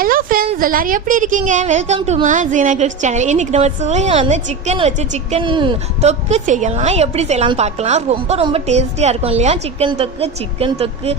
Hello friends எல்லாரும் எப்படி இருக்கீங்க? வெல்கம் டு மா ஜீனா கிரிப்ஸ் சேனல் இன்றைக்கி நம்ம சுவையாக வந்து சிக்கன் வச்சு சிக்கன் தொக்கு செய்யலாம். எப்படி செய்யலாம்னு பார்க்கலாம். ரொம்ப ரொம்ப டேஸ்டியாக இருக்கும் இல்லையா? சிக்கன் தொக்கு சிக்கன் தொக்கு.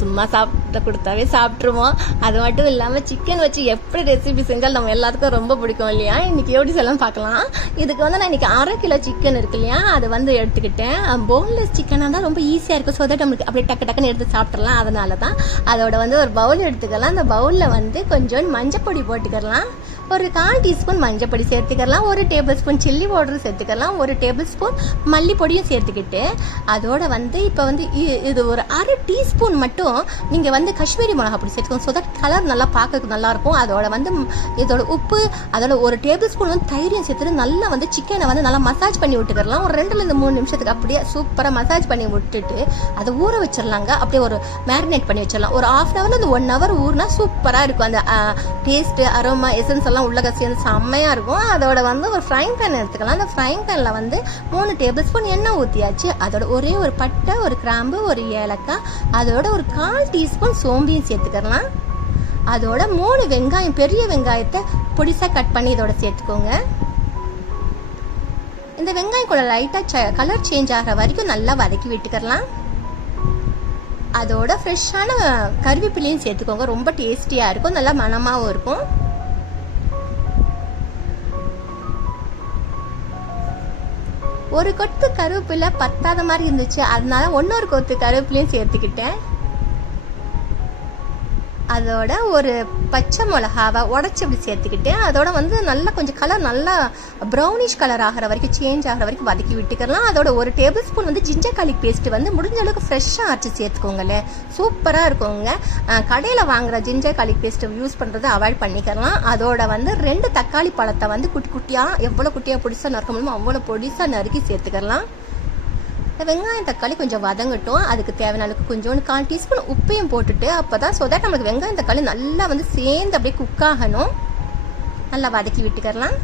சும்மா சாப்பிட்டு கொடுத்தாவே சாப்பிட்ருவோம் அது மட்டும் இல்லாமல் சிக்கன் வச்சு எப்படி ரெசிபி செஞ்சால் நம்ம எல்லாத்துக்கும் ரொம்ப பிடிக்கும் இல்லையா? இன்றைக்கி எப்படி செய்யலாம் பார்க்கலாம். இதுக்கு வந்து நான் இன்னைக்கு அரை கிலோ சிக்கன் இருக்கு இல்லையா? அதை வந்து எடுத்துக்கிட்டேன். போன்லெஸ் சிக்கனாக தான் ரொம்ப ஈஸியாக இருக்கும். ஸோ தட் நம்மளுக்கு அப்படியே டக்கு டக்குன்னு எடுத்து சாப்பிட்றலாம் அதனால தான் அதோட வந்து ஒரு பவுல் எடுத்துக்கலாம். அந்த பவுலில் வந்து கொஞ்சம் கொஞ்சோண்டு மஞ்சப்பொடி போட்டுக்கிறலாம். ஒரு கால் டீஸ்பூன் மஞ்சப்பொடி சேர்த்துக்கலாம் ஒரு டேபிள் ஸ்பூன் சில்லி பவுடரும் சேர்த்துக்கலாம் ஒரு டேபிள் ஸ்பூன் மல்லிப்பொடியும் சேர்த்துக்கிட்டு அதோட வந்து இப்போ வந்து இ- இது ஒரு அரை டீஸ்பூன் மட்டும் நீங்கள் வந்து காஷ்மீரி மிளகா பொடி சேர்த்துக்கோங்க. ஸோ தட் கலர் நல்லா பார்க்கறதுக்கு நல்லாயிருக்கும். அதோட வந்து இதோட உப்பு அதோட ஒரு டேபிள் ஸ்பூன் வந்து தைரியம் சேர்த்துட்டு நல்லா வந்து சிக்கனை வந்து நல்லா மசாஜ் பண்ணி விட்டுக்கலாம். ஒரு ரெண்டுலேருந்து மூணு நிமிஷத்துக்கு அப்படியே சூப்பராக மசாஜ் பண்ணி விட்டுட்டு அதை ஊற வச்சிடலாங்க. அப்படியே ஒரு மேரினேட் பண்ணி வச்சிடலாம். ஒரு ஆஃப் அன் ஹவர் அந்த ஒன் ஹவர் ஊறினா சூப்பராக இருக்கும். அந்த டேஸ்ட்டு அரோமா எசன்ஸ் எல்லாம் உள்ள சேர்ந்து செம்மையாக இருக்கும். அதோட வந்து ஒரு ஃப்ரைங் பேன் எடுத்துக்கலாம். அந்த ஃப்ரைங் பேனில் வந்து மூணு டேபிள் ஸ்பூன் எண்ணெய் ஊற்றியாச்சு அதோட ஒரே ஒரு பட்டை ஒரு கிராம்பு ஒரு ஏலக்காய் அதோட ஒரு கால் டீஸ்பூன் சோம்பியும் சேர்த்துக்கலாம். அதோட மூணு வெங்காயம் பெரிய வெங்காயத்தை பொடிசாக கட் பண்ணி இதோட சேர்த்துக்கோங்க. இந்த வெங்காயம் கூட லைட்டாக கலர் சேஞ்ச் ஆகிற வரைக்கும் நல்லா வதக்கி விட்டுக்கலாம். அதோட ஃப்ரெஷ்ஷான கருவேப்பிலையும் சேர்த்துக்கோங்க. ரொம்ப டேஸ்டியாக இருக்கும். நல்லா மணமாகவும் இருக்கும். ஒரு கொத்து கருவேப்பிலை பத்தாத மாதிரி இருந்துச்சு. அதனால இன்னொரு கொத்து கருவேப்பிலையும் சேர்த்துக்கிட்டேன். அதோட ஒரு பச்சை மிளகாவை உடச்சி இப்படி சேர்த்துக்கிட்டு அதோட வந்து நல்லா கொஞ்சம் கலர் நல்லா ப்ரௌனிஷ் கலர் ஆகிற வரைக்கும் சேஞ்ச் ஆகிற வரைக்கும் வதக்கி விட்டுக்கலாம். அதோட ஒரு டேபிள் ஸ்பூன் வந்து ஜிஞ்சர் காலிக் பேஸ்ட் வந்து முடிஞ்ச அளவுக்கு ஃப்ரெஷ்ஷாக அரைச்சி சேர்த்துக்கோங்களேன். சூப்பராக இருக்குங்க. கடையில் வாங்குற ஜிஞ்சர் காலிக் பேஸ்ட்டு யூஸ் பண்ணுறதை அவாய்ட் பண்ணிக்கலாம். அதோட வந்து ரெண்டு தக்காளி பழத்தை வந்து குட்டி குட்டியாக எவ்வளோ குட்டியாக பொடிசாக நறுக்க முடியுமோ அவ்வளோ பொடிசாக நறுக்கி சேர்த்துக்கலாம். இந்த வெங்காயம் தக்காளி கொஞ்சம் வதங்கட்டும். அதுக்கு தேவையான அளவுக்கு கொஞ்சோண்டு கால் டீஸ்பூன் உப்பையும் போட்டுட்டு அப்போ தான் ஸோ தட் நம்மளுக்கு வெங்காயம் தக்காளி நல்லா வந்து சேர்ந்து அப்படியே குக் ஆகணும். நல்லா வதக்கி விட்டுக்கலாம்.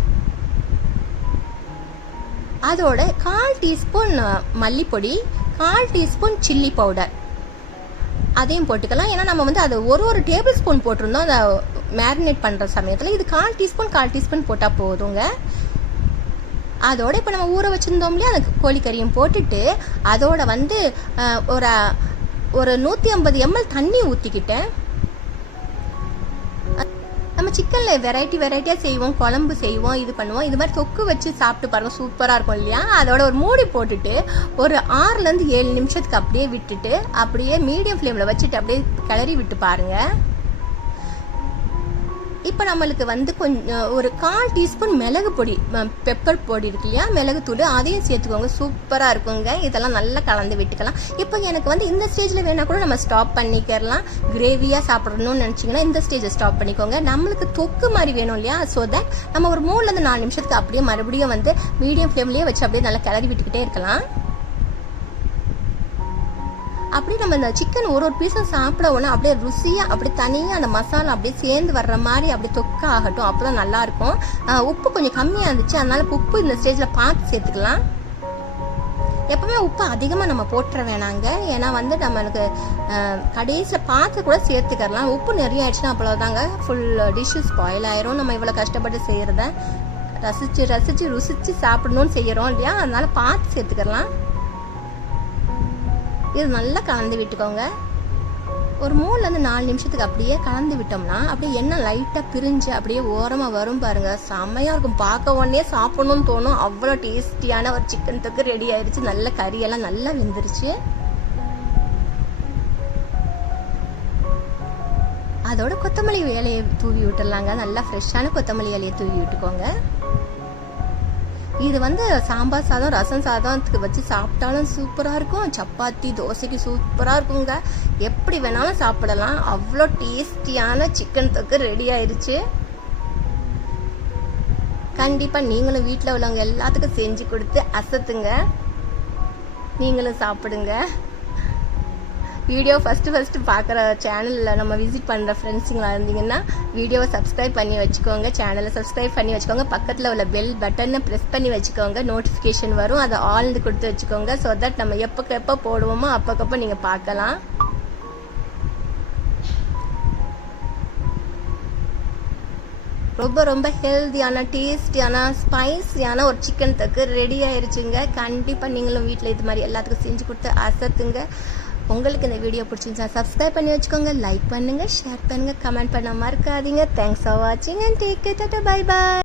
அதோட கால் டீஸ்பூன் மல்லிப்பொடி கால் டீஸ்பூன் சில்லி பவுடர். அதையும் போட்டுக்கலாம். ஏன்னா நம்ம வந்து அதை ஒரு ஒரு டேபிள் ஸ்பூன் போட்டிருந்தோம். அந்த மேரினேட் பண்ணுற சமயத்தில். இது கால் டீஸ்பூன் கால் டீஸ்பூன் போட்டால் போதுங்க. அதோட இப்போ நம்ம ஊற வச்சுருந்தோம் இல்லையா? அந்த கோழிக்கறியும் போட்டுட்டு அதோட வந்து ஒரு ஒரு நூற்றி ஐம்பது எம்எல் தண்ணி ஊற்றிக்கிட்டேன் நம்ம சிக்கனில் வெரைட்டி வெரைட்டியாக செய்வோம். குழம்பு செய்வோம் இது பண்ணுவோம். இது மாதிரி தொக்கு வச்சு சாப்பிட்டு பாருங்கள் சூப்பராக இருக்கும் இல்லையா? அதோட ஒரு மூடி போட்டுட்டு ஒரு ஆறுலேருந்து ஏழு நிமிஷத்துக்கு அப்படியே விட்டுட்டு அப்படியே மீடியம் ஃப்ளேமில் வச்சுட்டு அப்படியே கிளறி விட்டு பாருங்கள் இப்போ நம்மளுக்கு வந்து கொஞ்சம் ஒரு கால் டீஸ்பூன் மிளகு பொடி பெப்பர் பொடி இருக்கு இல்லையா? மிளகுத்தூள் அதையும் சேர்த்துக்கோங்க. சூப்பராக இருக்குங்க. இதெல்லாம் நல்லா கலந்து விட்டுக்கலாம். இப்போ எனக்கு வந்து இந்த ஸ்டேஜில் வேணால் கூட நம்ம ஸ்டாப் பண்ணிக்கிறலாம் கிரேவியாக சாப்பிடணும்னு நினச்சிங்கன்னா இந்த ஸ்டேஜை ஸ்டாப் பண்ணிக்கோங்க. நம்மளுக்கு தொக்கு மாதிரி வேணும் இல்லையா? ஸோ தட் நம்ம ஒரு மூணுலேருந்து நாலு நிமிஷத்துக்கு அப்படியே மறுபடியும் வந்து மீடியம் ஃப்ளேம்லேயே வச்சு அப்படியே நல்லா கிளறி விட்டுக்கிட்டே இருக்கலாம். அப்படியே நம்ம இந்த சிக்கன் ஒரு ஒரு பீஸும் சாப்பிட உடனே அப்படியே ருசியாக அப்படியே தனியாக அந்த மசாலா அப்படியே சேர்ந்து வர்ற மாதிரி அப்படியே தொக்க ஆகட்டும். அப்போ தான் நல்லாயிருக்கும் உப்பு கொஞ்சம் கம்மியாக இருந்துச்சு. அதனால் உப்பு இந்த ஸ்டேஜில் பார்த்து சேர்த்துக்கலாம். எப்பவுமே உப்பு அதிகமாக நம்ம போட்டுற வேணாங்க. ஏன்னா வந்து நம்மளுக்கு கடைசியில் பார்த்து கூட சேர்த்துக்கலாம். உப்பு நிறைய ஆயிடுச்சுன்னா அவ்வளோதாங்க ஃபுல் டிஷ்ஷு ஸ்பாயில் ஆயிரும். நம்ம இவ்வளோ கஷ்டப்பட்டு செய்கிறத ரசித்து ரசித்து ருசித்து சாப்பிடணும்னு செய்கிறோம் இல்லையா? அதனால் பார்த்து சேர்த்துக்கலாம். இது நல்லா கலந்து விட்டுக்கோங்க. ஒரு மூணுலேருந்து நாலு நிமிஷத்துக்கு அப்படியே கலந்து விட்டோம்னா அப்படியே எண்ணெய் லைட்டாக பிரிஞ்சு அப்படியே ஓரமாக வரும் பாருங்கள் செம்மையாக இருக்கும். பார்க்க உடனே சாப்பிடணும்னு தோணும். அவ்வளோ டேஸ்டியான ஒரு சிக்கன் தொக்கு ரெடி ஆயிடுச்சு நல்ல கறியெல்லாம் நல்லா வெந்துருச்சு. அதோட கொத்தமல்லி இலையை தூவி விட்டுடலாங்க. நல்லா ஃப்ரெஷ்ஷான கொத்தமல்லி இலையை தூவி விட்டுக்கோங்க. இது வந்து சாம்பார் சாதம் ரசம் சாதத்துக்கு வச்சு சாப்பிட்டாலும் சூப்பராக இருக்கும். சப்பாத்தி தோசைக்கு சூப்பராக இருக்குங்க. எப்படி வேணாலும் சாப்பிடலாம். அவ்வளோ டேஸ்டியான சிக்கன் தொக்கு ரெடி ஆயிடுச்சு கண்டிப்பாக நீங்களும் வீட்டில் உள்ளவங்க எல்லாத்துக்கும் செஞ்சு கொடுத்து அசத்துங்க. நீங்களும் சாப்பிடுங்க. வீடியோ ஃபஸ்ட்டு ஃபஸ்ட்டு பார்க்குற சேனலில் நம்ம விசிட் பண்ணுற ஃப்ரெண்ட்ஸுங்களா இருந்தீங்கன்னா வீடியோவை சப்ஸ்கிரைப் பண்ணி வச்சுக்கோங்க. சேனலை சப்ஸ்கிரைப் பண்ணி வச்சுக்கோங்க. பக்கத்தில் உள்ள பெல் பட்டனை ப்ரெஸ் பண்ணி வச்சுக்கோங்க. நோட்டிஃபிகேஷன் வரும். அதை ஆழ்ந்து கொடுத்து வச்சுக்கோங்க. ஸோ தட் நம்ம எப்போக்கெப்போ போடுவோமோ அப்போக்கப்போ நீங்கள் பார்க்கலாம். ரொம்ப ரொம்ப ஹெல்த்தியான டேஸ்டியான ஸ்பைசியான ஒரு சிக்கன் தக்கு ரெடி ஆயிருச்சுங்க. கண்டிப்பாக நீங்களும் வீட்டில் இது மாதிரி எல்லாத்துக்கும் செஞ்சு கொடுத்து அசத்துங்க. உங்களுக்கு இந்த வீடியோ பிடிச்சிருந்துச்சா சப்ஸ்கிரைப் பண்ணி வச்சுக்கோங்க லைக் பண்ணுங்கள் ஷேர் பண்ணுங்கள் கமெண்ட் பண்ண மறக்காதீங்க. தேங்க்ஸ் ஃபார் வாட்சிங் and take care bye bye